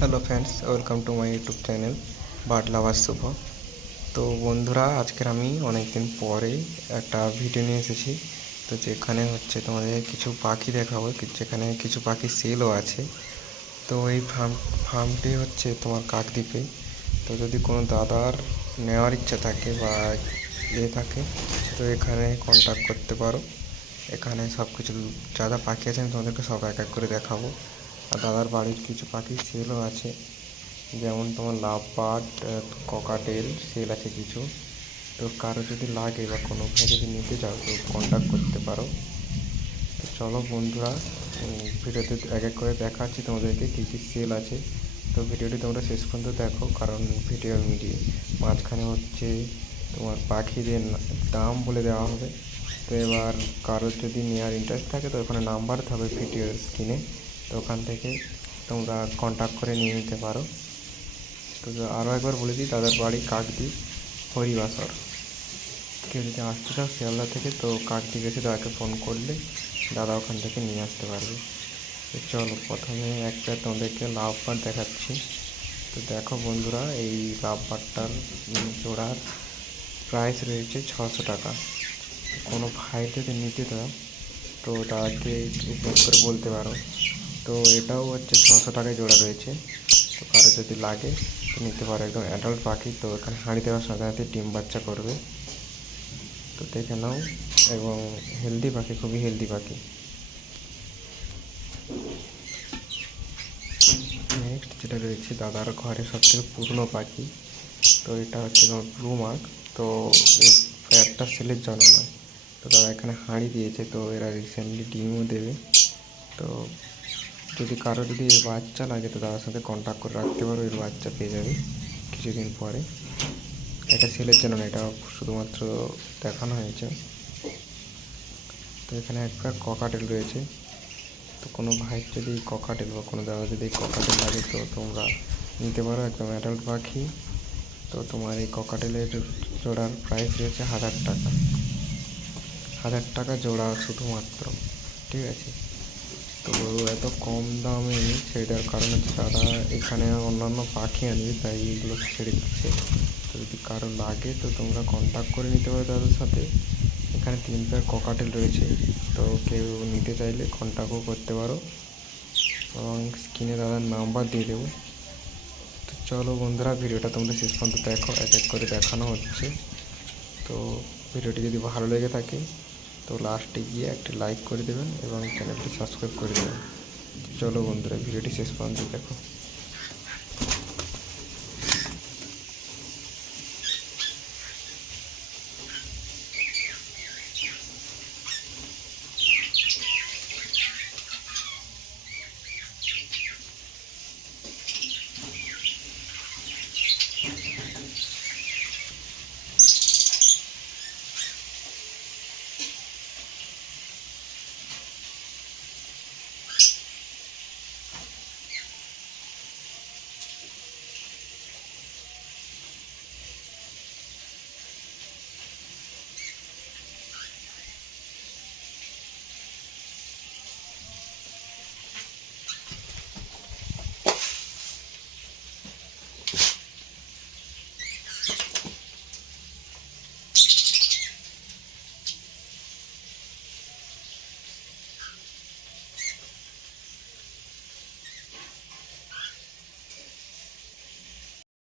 Hello friends, welcome to my YouTube channel bird lover Shubho. তো বন্ধুরা, আজকের আমি অনেক দিন পরে একটা ভিডিও নিয়ে এসেছি। তো যেখানে হচ্ছে তোমাদের কিছু পাখি দেখাবো, যেখানে কিছু পাখি সেলও আছে। তো এই ফার্মটি হচ্ছে তোমার কাকদ্বীপে। তো যদি কোনো দাদার নেওয়ার ইচ্ছা থাকে বা থাকে, তো এখানে কন্ট্যাক্ট করতে পারো। এখানে সব কিছু যা যা পাখি আছে আমি তোমাদেরকে সব এক এক করে দেখাবো। আর দাদার বাড়ির কিছু পাখি সেলও আছে, যেমন তোমার লাভ বার্ড, ককাটেল সেল আছে কিছু। তো কারো যদি লাগে বা কোনো ভাই যদি নিতে চাও তো কন্ট্যাক্ট করতে পারো। তো চলো বন্ধুরা, ভিডিওতে এক এক করে দেখাচ্ছি তোমাদেরকে কী কী সেল আছে। তো ভিডিওটি তোমরা শেষ পর্যন্ত দেখো, কারণ ভিডিওর মাঝখানে হচ্ছে তোমার পাখিদের দাম বলে দেওয়া হবে। তো এবার কারোর যদি নেওয়ার ইন্টারেস্ট থাকে তো ওখানে নাম্বার থাকবে ভিডিওর স্ক্রিনে, তো ওখান থেকে তোমরা কন্ট্যাক্ট করে নিয়ে নিতে পারো। তো আরও একবার বলে দিই, দাদার বাড়ি কাকদ্বীপ হরিবাসর। কেউ যদি আসতে চাও শিয়ালদা থেকে, তো কাকদ্বীপ এসে দাদাকে ফোন করলে দাদা ওখান থেকে নিয়ে আসতে পারবে। তো চলো প্রথমে একটা তোমাদেরকে লাভ বার্ড দেখাচ্ছি। তো দেখো বন্ধুরা, এই লাভ বার্ডটার জোড়ার প্রাইস রয়েছে 600 টাকা। কোনো ভাই যদি নিতে দাও তো দাদাকে ফোন করে বলতে পারো। তো এটাও হচ্ছে 600 টাকায় জোড়া রয়েছে। তো কারো যদি লাগে তো নিতে পারো, একদম অ্যাডাল্ট পাখি। তো এখানে হাঁড়ি দেওয়ার সাথে সাথে ডিম বাচ্চা করবে। তো দেখে নাও, এবং হেলদি পাখি, খুবই হেলদি পাখি। নেক্সট যেটা রয়েছে দাদার ঘরে সবথেকে পুরনো পাখি, তো এটা হচ্ছে তোমার ব্লু মার্ক। তো এই একটা সেলের জন্য নয়, তো দাদা এখানে হাঁড়ি দিয়েছে, তো এরা রিসেন্টলি ডিমও দেবে। তো যদি কারো যদি এর বাচ্চা লাগে তো দাদার সাথে কন্ট্যাক্ট করে রাখতে পারো, এর বাচ্চা পেয়ে যাবে কিছুদিন পরে। এটা সেলের জন্য না, এটা শুধুমাত্র দেখানো হয়েছে। তো এখানে একটা ককাটেল রয়েছে। তো কোনো ভাইয়ের যদি ককাটেল বা কোনো দাদা যদি ককাটেল লাগে তো তোমরা নিতে পারো, একদম অ্যাডাল্ট পাখি। তো তোমার এই ককাটেলের জোড়ার প্রাইস রয়েছে 1000 টাকা। 1000 টাকা জোড়া শুধুমাত্র, ঠিক আছে। তো এত কম দামে সেটার কারণ হচ্ছে দাদা এখানে অন্যান্য পাখি আনবে, তাই এগুলো ছেড়ে দিচ্ছে। তো যদি কারো লাগে তো তোমরা কন্ট্যাক্ট করে নিতে পারো দাদার সাথে। এখানে 3 পেয়ার ককাটেল রয়েছে, তো কেউ নিতে চাইলে কন্ট্যাক্টও করতে পারো, এবং স্ক্রিনে দাদার নাম্বার দিয়ে দেবো। তো চলো বন্ধুরা, ভিডিওটা তোমরা শেষ পর্যন্ত দেখো, এক এক করে দেখানো হচ্ছে। তো ভিডিওটি যদি ভালো লেগে থাকে তো লাস্টে গিয়ে একটি লাইক করে দেবেন এবং চ্যানেলটি সাবস্ক্রাইব করে দেবেন। চলো বন্ধুরা, ভিডিওটি শেষ পর্যন্ত দেখো।